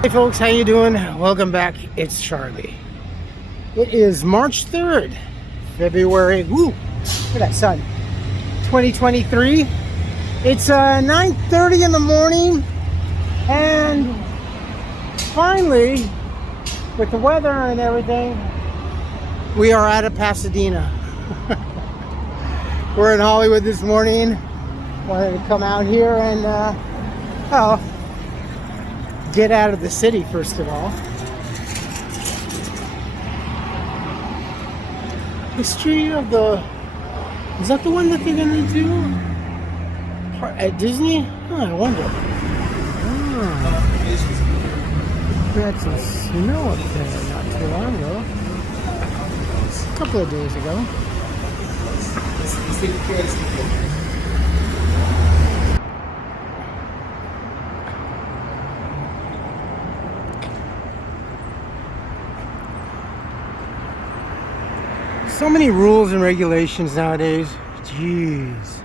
Hey folks, how you doing? Welcome back. It's Charlie. It is March 3rd, February. Woo! Look at that sun. 2023. It's 9:30 in the morning, and finally, with the weather and everything, we are out of Pasadena. We're in Hollywood this morning. Wanted to come out here and get out of the city first of all. History of the... Is that the one that they're gonna do at Disney? Oh, I wonder. We had some snow up there not too long ago. A couple of days ago. So many rules and regulations nowadays. Jeez.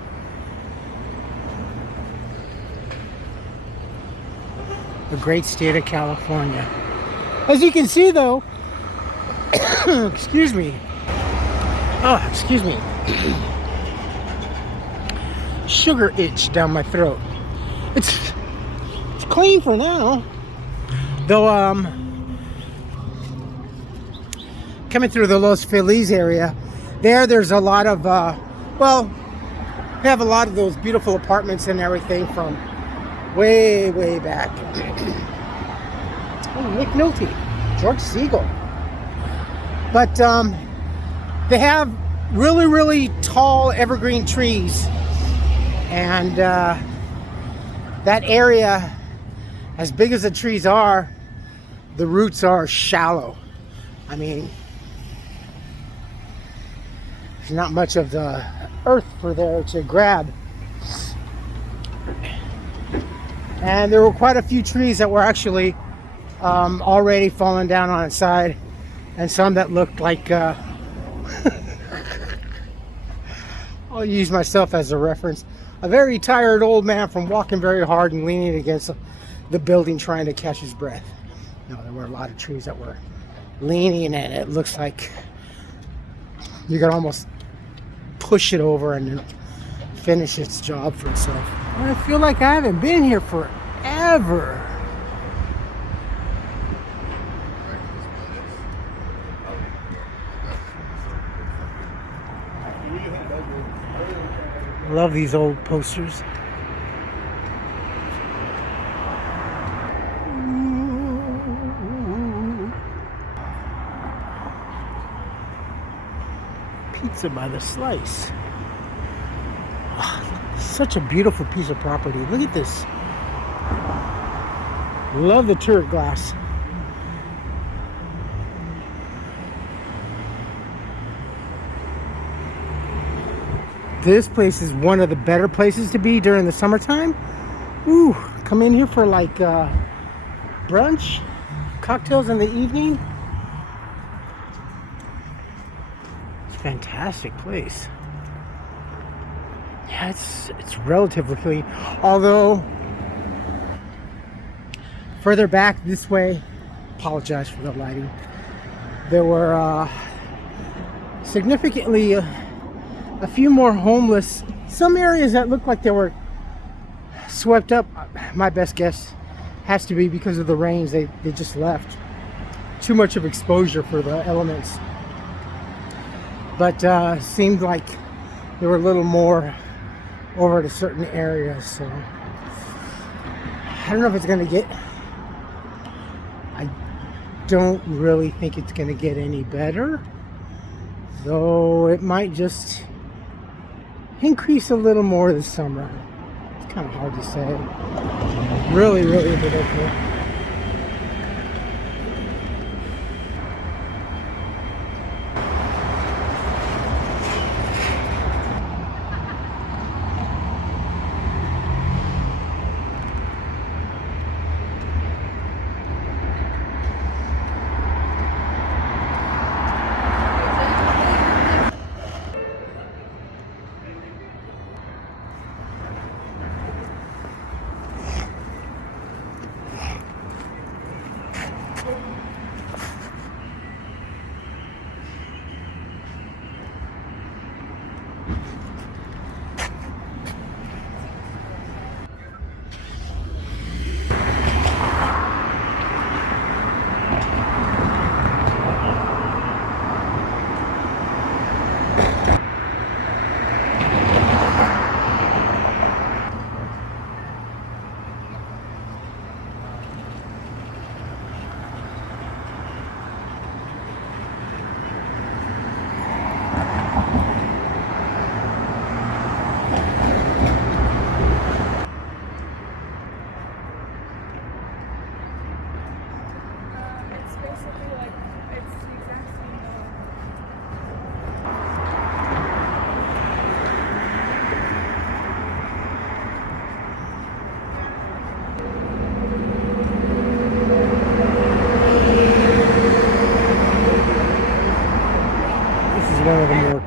The great state of California. As you can see though, excuse me. Oh, excuse me. Sugar itch down my throat. It's clean for now. Though coming through the Los Feliz area, there's a lot of well, we have a lot of those beautiful apartments and everything from way back. Oh, Nick Nolte, George Siegel. But they have really tall evergreen trees, and that area, as big as the trees are, the roots are shallow. I mean, there's not much of the earth for there to grab. And there were quite a few trees that were actually already fallen down on its side, and some that looked like I'll use myself as a reference, a very tired old man from walking very hard and leaning against the building trying to catch his breath. No, there were a lot of trees that were leaning, and it looks like you could almost push it over and then finish its job for itself. I feel like I haven't been here forever. Love these old posters. Pizza by the slice. Oh, such a beautiful piece of property. Look at this. Love the turret glass. This place is one of the better places to be during the summertime. Ooh, come in here for like brunch, cocktails in the evening. It's a fantastic place. Yeah, it's relatively clean. Although further back this way, apologize for the lighting, there were significantly a few more homeless. Some areas that looked like they were swept up. My best guess has to be because of the rains. They just left. Too much of exposure for the elements. But seemed like there were a little more over to certain areas. So I don't know if it's gonna get... I don't really think it's gonna get any better, though it might just increase a little more this summer. It's kind of hard to say. Really predictable.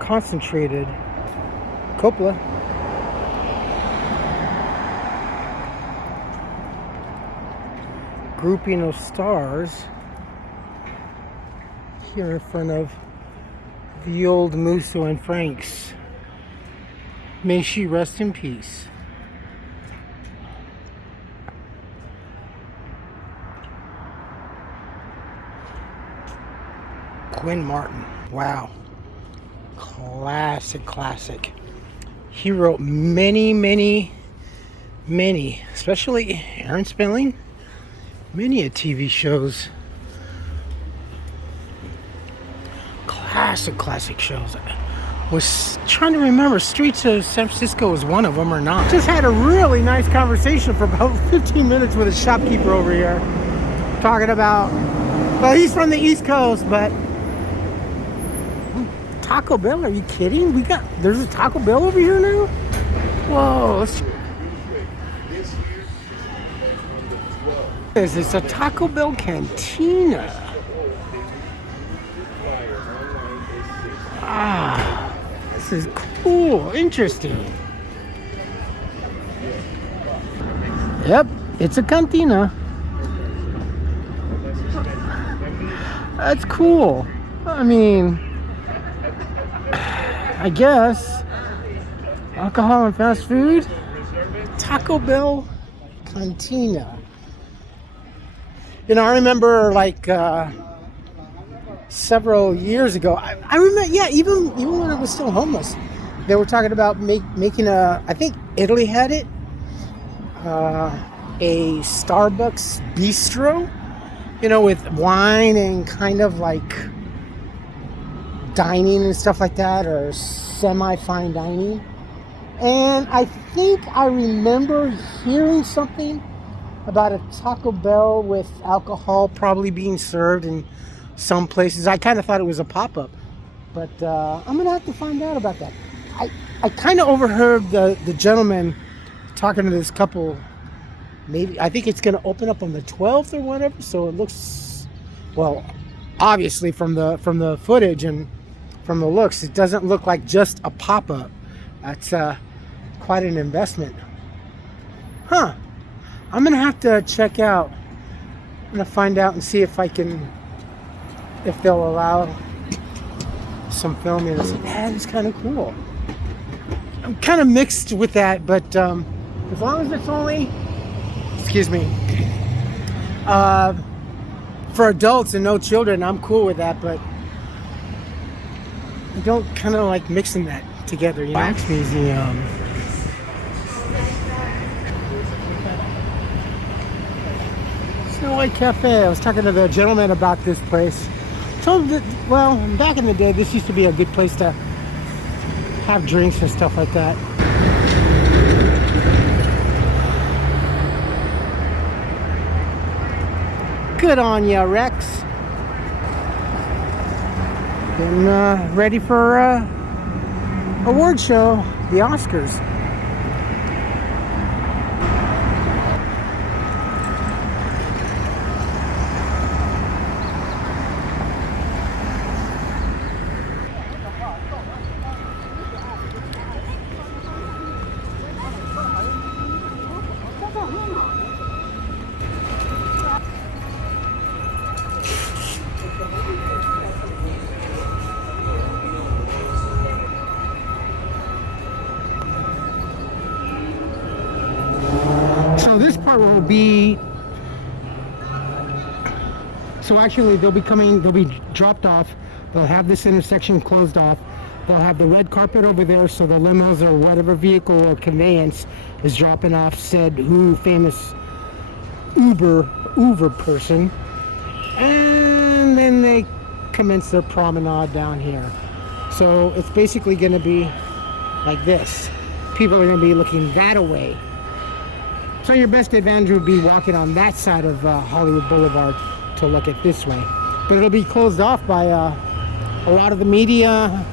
concentrated cupola. Grouping of stars here in front of the old Musso and Frank's. May she rest in peace. Quinn Martin, wow, classic. He wrote many, especially Aaron Spelling, many a TV shows. Classic shows. I was trying to remember, Streets of San Francisco was one of them or not. Just had a really nice conversation for about 15 minutes with a shopkeeper over here, talking about, well, he's from the East Coast, but Taco Bell, are you kidding? There's a Taco Bell over here now? Whoa, it's a Taco Bell cantina. Ah, this is cool, interesting. Yep, it's a cantina. That's cool. I mean, I guess alcohol and fast food. Taco Bell cantina. You know, I remember like several years ago. I remember, yeah, even when I was still homeless, they were talking about making a. I think Italy had it. A Starbucks bistro, you know, with wine and kind of like dining and stuff like that, or semi-fine dining. And I think I remember hearing something about a Taco Bell with alcohol probably being served in some places. I kind of thought it was a pop-up, but I'm gonna have to find out about that. I kind of overheard the gentleman talking to this couple. Maybe, I think it's gonna open up on the 12th or whatever, so it looks, well, obviously from the footage and from the looks, it doesn't look like just a pop-up. That's quite an investment. Huh. I'm gonna have to check out. I'm gonna find out and see if they'll allow some filming. That is kind of cool. I'm kind of mixed with that, but as long as it's only, excuse me, for adults and no children, I'm cool with that, but I don't kind of like mixing that together, you know? Wax Museum. Snow White Cafe. I was talking to the gentleman about this place. Told him that, well, back in the day, this used to be a good place to have drinks and stuff like that. Good on ya, Rex. Getting ready for award show, the Oscars. This part will be, so actually they'll be dropped off. They'll have this intersection closed off. They'll have the red carpet over there, so the limos or whatever vehicle or conveyance is dropping off said famous Uber person, and then they commence their promenade down here. So it's basically going to be like this. People are going to be looking that way. So your best advantage would be walking on that side of Hollywood Boulevard to look at this way. But it'll be closed off by a lot of the media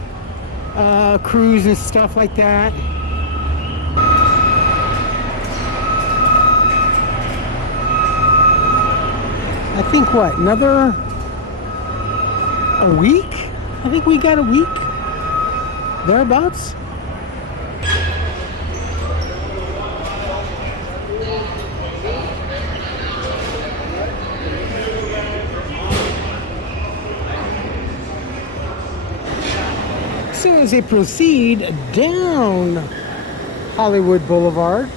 crews and stuff like that. I think what, a week? I think we got a week. thereabouts. As soon as they proceed down Hollywood Boulevard,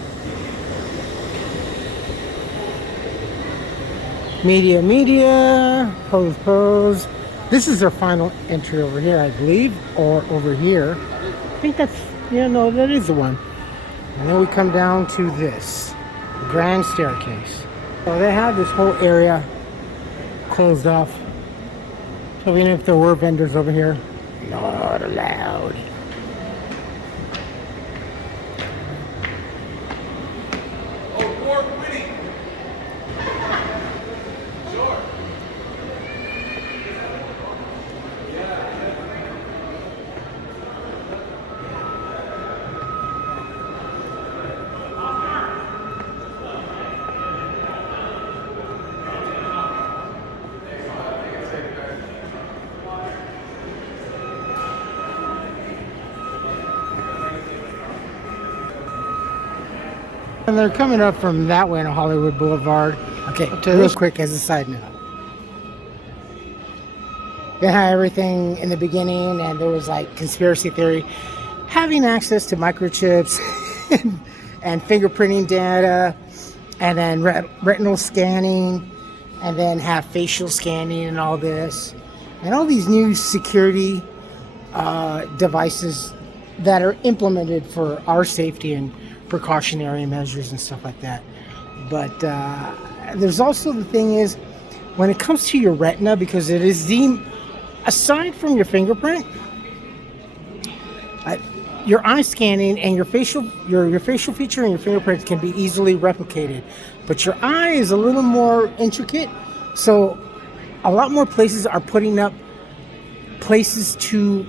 media, pose. This is their final entry over here, I believe, or over here. I think that's, yeah, no, that is the one. And then we come down to this grand staircase. So they have this whole area closed off. So even if there were vendors over here, not allowed. And they're coming up from that way on Hollywood Boulevard. Okay, real quick as a side note. They had everything in the beginning, and there was like conspiracy theory. Having access to microchips and fingerprinting data, and then retinal scanning, and then have facial scanning and all this. And all these new security devices that are implemented for our safety and precautionary measures and stuff like that. But there's also the thing is, when it comes to your retina, because it is aside from your fingerprint, your eye scanning and your facial feature and your fingerprints can be easily replicated, but your eye is a little more intricate. So a lot more places are putting up places to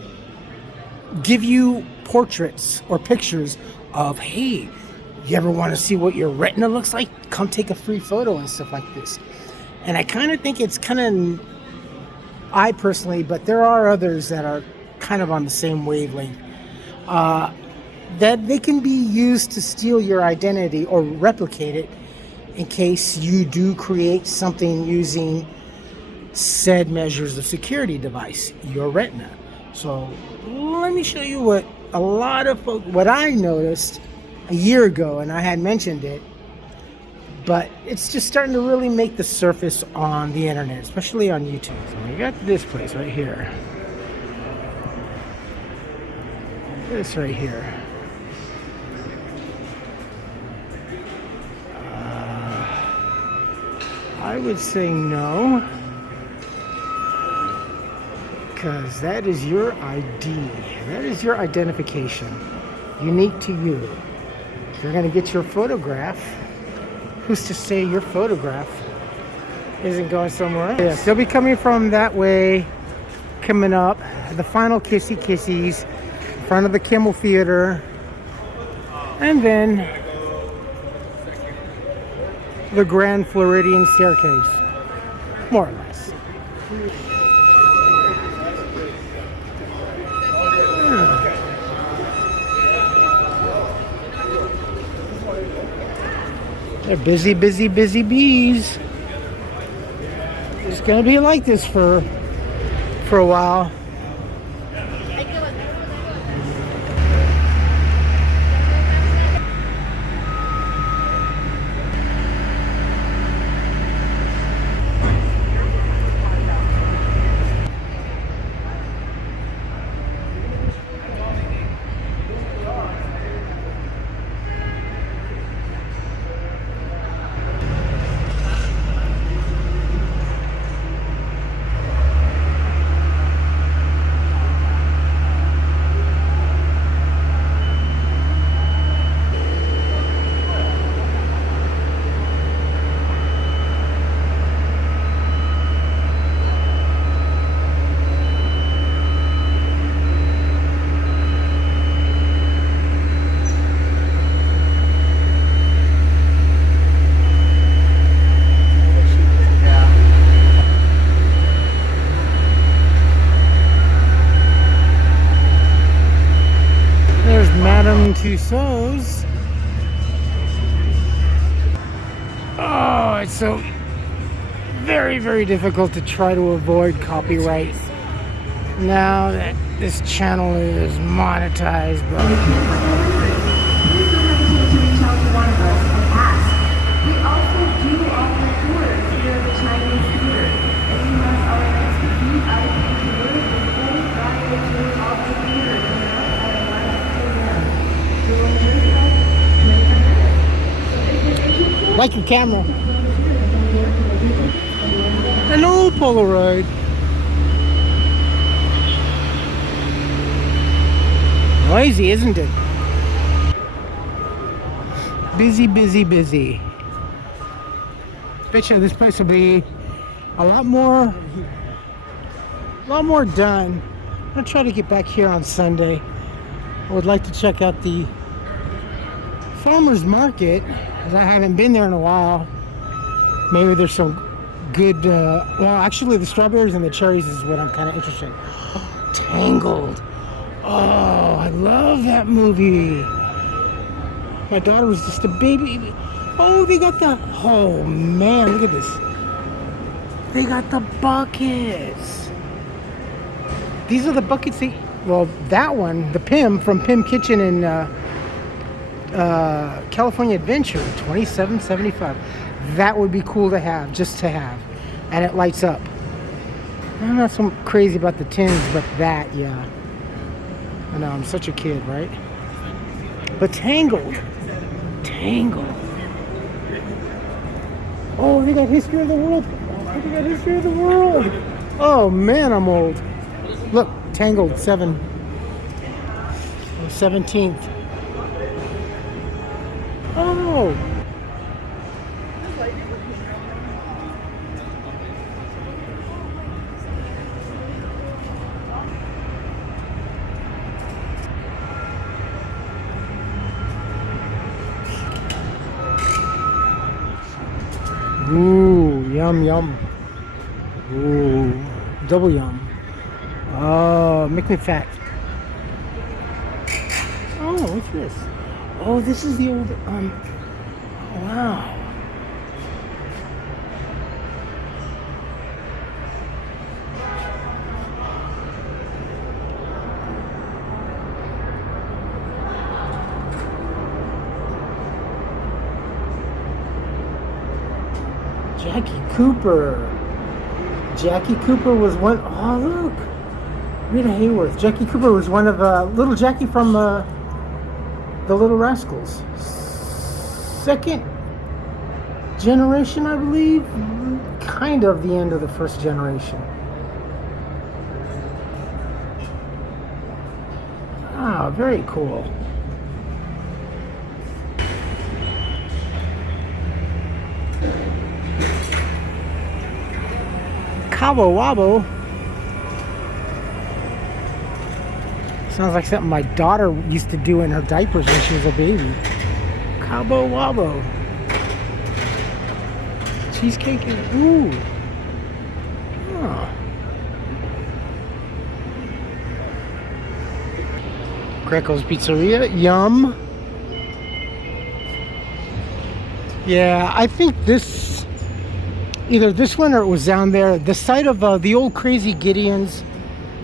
give you portraits or pictures of, hey, you ever want to see what your retina looks like? Come take a free photo and stuff like this. And I kind of think it's I personally, but there are others that are kind of on the same wavelength, that they can be used to steal your identity or replicate it in case you do create something using said measures of security device, your retina. So let me show you what a lot of folks, what I noticed a year ago, and I had mentioned it, but it's just starting to really make the surface on the internet, especially on YouTube. So we got this place right here. This right here. I would say no, because that is your ID. That is your identification, unique to you. If you're going to get your photograph, who's to say your photograph isn't going somewhere else? Yes, they'll be coming from that way, coming up. The final kissies in front of the Kimmel Theater, and then the Grand Floridian Staircase, more or less. They're busy bees. It's gonna be like this for a while. it's so very, very difficult to try to avoid copyright now that this channel is monetized. But We also do offer tours here at the Chinese Theater, and you must already VIP tours with full Friday tours of the theater coming up at 11 a.m. We will enjoy that. like your camera. An old Polaroid. Noisy, isn't it? Busy, busy, busy. Bet you this place will be a lot more done. I'm gonna try to get back here on Sunday. I would like to check out the farmers market, as I haven't been there in a while. Maybe there's some good, well, actually the strawberries and the cherries is what I'm kind of interested in. Tangled. Oh, I love that movie. My daughter was just a baby. Oh, they got the, oh man, look at this. They got the buckets. These are the buckets they, well, that one, the Pim from Pim Kitchen in California Adventure, $27.75. That would be cool to have, just to have. And it lights up. I'm not so crazy about the tins, but that, yeah. I know, I'm such a kid, right? But Tangled. Tangled. Oh, they got History of the World. Oh, they got History of the World. Oh, man, I'm old. Look, Tangled, 17th. Oh. Ooh, yum, yum. Ooh, double yum. Oh, make me fat. Oh, what's this? Oh, this is the old, wow. Jackie Cooper. Jackie Cooper was one, oh look. Rita Hayworth. Jackie Cooper was one of, little Jackie from, The Little Rascals. Second generation, I believe. Kind of the end of the first generation. Ah, very cool. Cabo Wabo. Sounds like something my daughter used to do in her diapers when she was a baby. Cabo Wabo. Cheesecake and ooh. Oh. Greco's Pizzeria. Yum. Yeah, I think this, either this one or it was down there, the site of the old Crazy Gideon's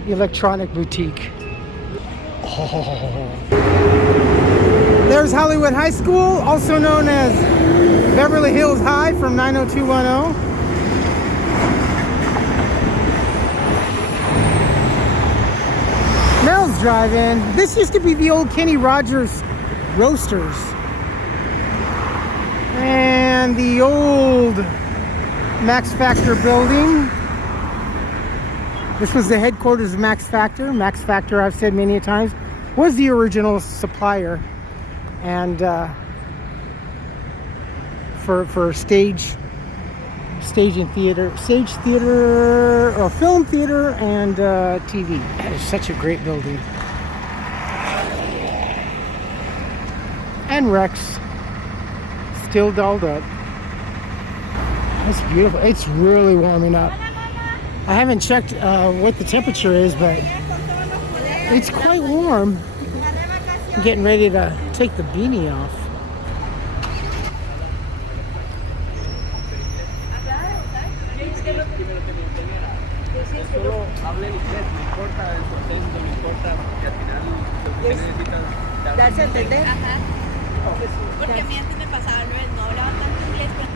electronic boutique. Oh. There's Hollywood High School, also known as Beverly Hills High from 90210. Mel's Drive-In. This used to be the old Kenny Rogers Roasters. And the old Max Factor building. This was the headquarters of Max Factor. Max Factor, I've said many a times, was the original supplier, and for stage and theater, stage theater or film theater and TV. That is such a great building. And Rex, still dolled up. That's beautiful. It's really warming up. I haven't checked what the temperature is, but it's quite warm. I'm getting ready to take the beanie off. das a entender? Ajá. Porque a mí antes me pasaba al revés, no hablaba tanto inglés, pero...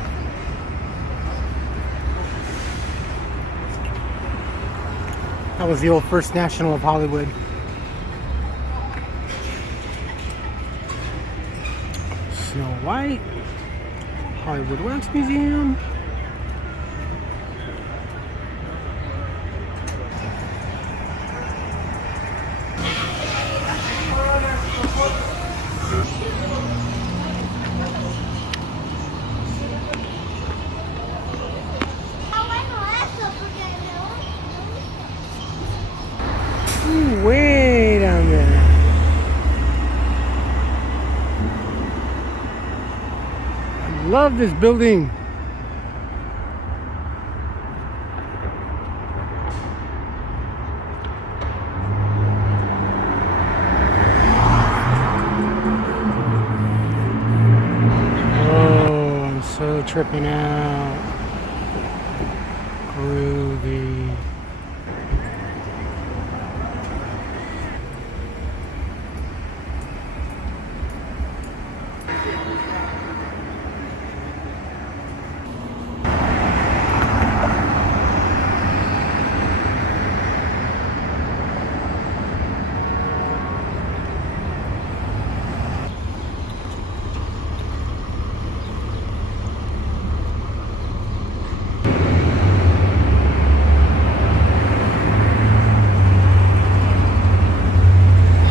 That was the old First National of Hollywood. Snow White, Hollywood Wax Museum. Ooh, way down there. I love this building. Oh, I'm so tripping out. Groovy.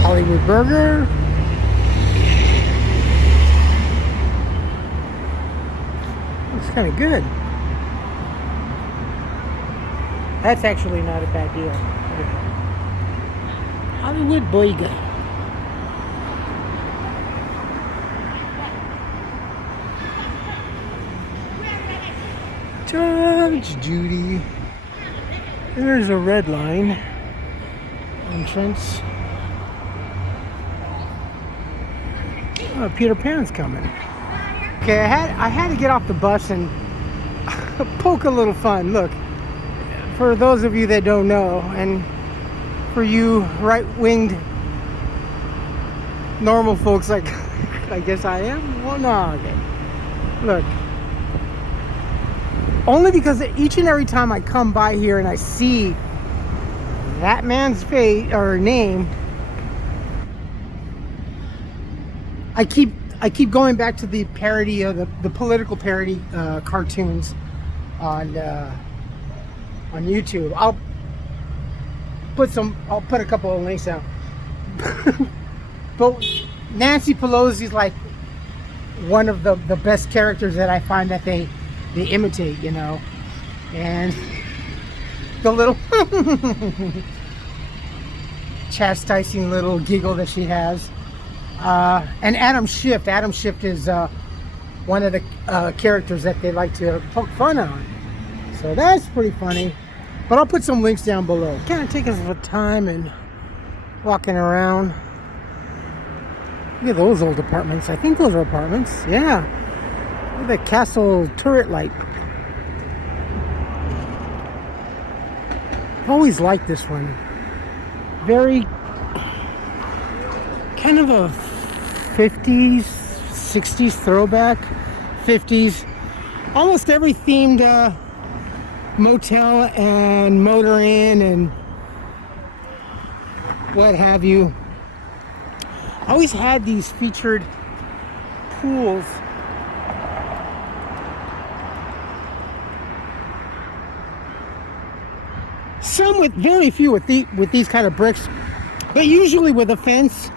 Hollywood Burger. Looks kind of good. That's actually not a bad deal. Hollywood Burger. Judge Judy. There's a red line entrance. Oh, Peter Pan's coming. Okay, I had to get off the bus and poke a little fun. Look, for those of you that don't know, and for you right-winged normal folks like I guess I am. Well, no, okay. Look, only because each and every time I come by here and I see that man's face or name, I keep going back to the parody of the political parody cartoons on YouTube. I'll put a couple of links out. But Nancy Pelosi's like one of the best characters that I find that they imitate, you know, and the little chastising little giggle that she has. And Adam Schiff is one of the characters that they like to poke fun on. So that's pretty funny. But I'll put some links down below. Kind of taking some time and walking around. Look at those old apartments. I think those are apartments. Yeah. Look at the castle turret light. I've always liked this one. Very kind of a 50s, 60s throwback. 50s. Almost every themed motel and motor inn and what have you always had these featured pools. Some with very few with these kind of bricks, but usually with a fence,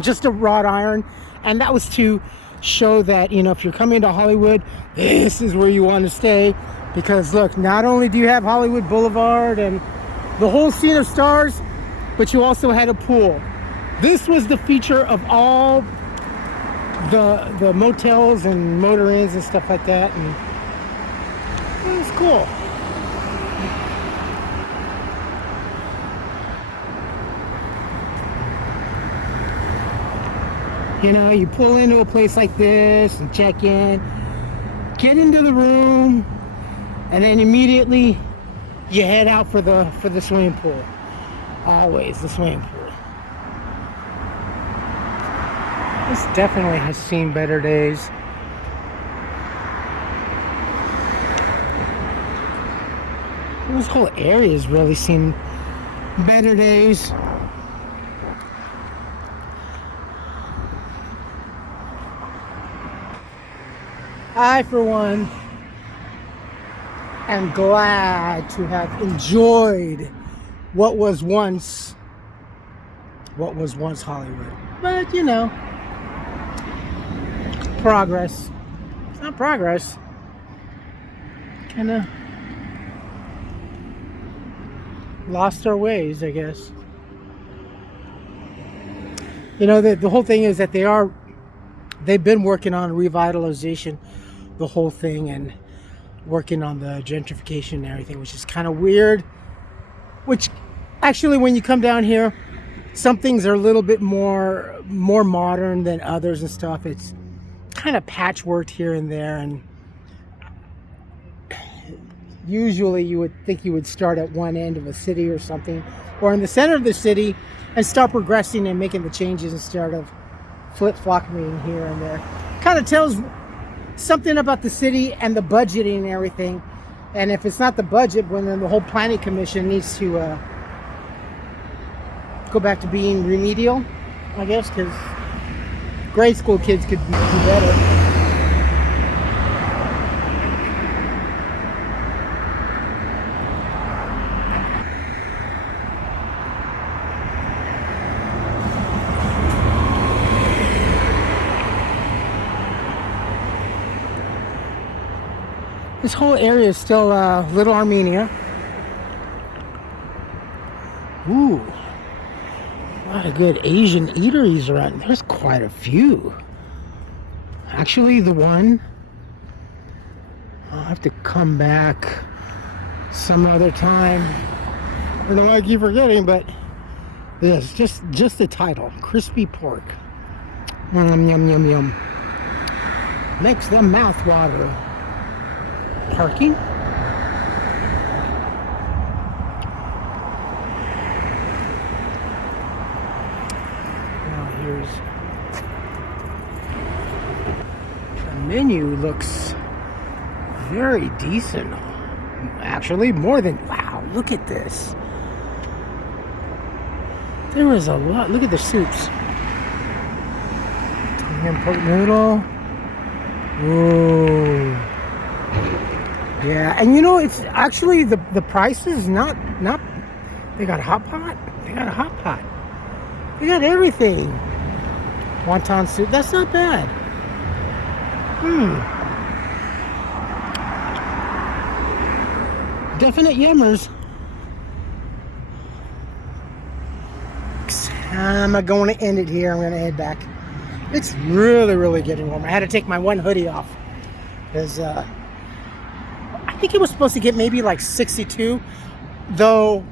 just a wrought iron, and that was to show that, you know, if you're coming to Hollywood, this is where you want to stay. Because look, not only do you have Hollywood Boulevard and the whole scene of stars, but you also had a pool. This was the feature of all the motels and motor inns and stuff like that, and it was cool. You know, you pull into a place like this and check in, get into the room, and then immediately you head out for the swimming pool. Always the swimming pool. This definitely has seen better days. This whole area has really seen better days. I, for one, am glad to have enjoyed what was once Hollywood. But, you know, progress. It's not progress. Kind of lost our ways, I guess. You know, the whole thing is that they've been working on revitalization, the whole thing, and working on the gentrification and everything, which is kind of weird. Which, actually, when you come down here, some things are a little bit more modern than others and stuff. It's kind of patchworked here and there, and usually you would think you would start at one end of a city or something, or in the center of the city, and start progressing and making the changes instead of flip-flopping here and there. Kind of tells something about the city and the budgeting and everything. And if it's not the budget, well, then the whole planning commission needs to go back to being remedial, I guess, because grade school kids could do better. This whole area is still Little Armenia. Ooh, a lot of good Asian eateries around. There's quite a few. Actually, the one, I'll have to come back some other time. I don't know why I keep forgetting, but this, just the title, crispy pork. Yum, yum, yum, yum. Makes the mouth water. Parking. Now here's the menu. Looks very decent. Actually, more than, wow, look at this. There is a lot. Look at the soups. Ham pork noodle. Ooh. Yeah, and you know, it's actually the price is not they got a hot pot. They got a hot pot. They got everything. Wonton soup. That's not bad. Definite yummers. I'm going to end it here. I'm going to head back. It's really, really getting warm. I had to take my one hoodie off because I think it was supposed to get maybe like 62, though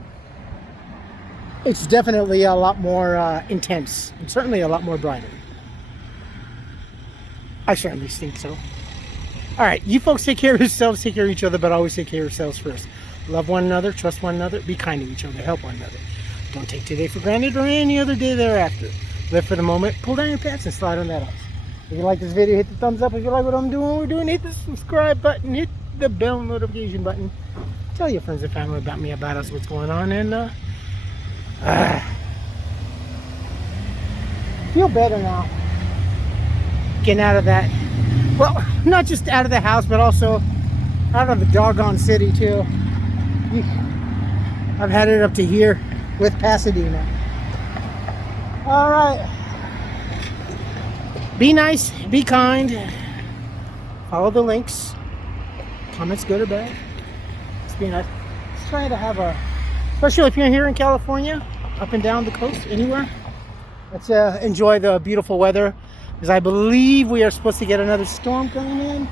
it's definitely a lot more intense and certainly a lot more brighter. I certainly think so. All right, you folks take care of yourselves, take care of each other, but always take care of yourselves first. Love one another, trust one another, be kind to each other, help one another. Don't take today for granted or any other day thereafter. Live for the moment, pull down your pants and slide on that ice. If you like this video, hit the thumbs up. If you like what I'm doing, hit the subscribe button, hit the bell notification button. Tell your friends and family about me, about us, what's going on, and feel better now. Getting out of that, well, not just out of the house, but also out of the doggone city too. I've had it up to here with Pasadena. All right. Be nice, be kind, follow the links. Comments good or bad. It's being nice. Just trying to have a, especially if you're here in California, up and down the coast, anywhere. Let's enjoy the beautiful weather, because I believe we are supposed to get another storm coming in.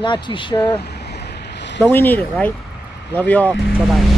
Not too sure, but we need it, right? Love you all. Bye-bye.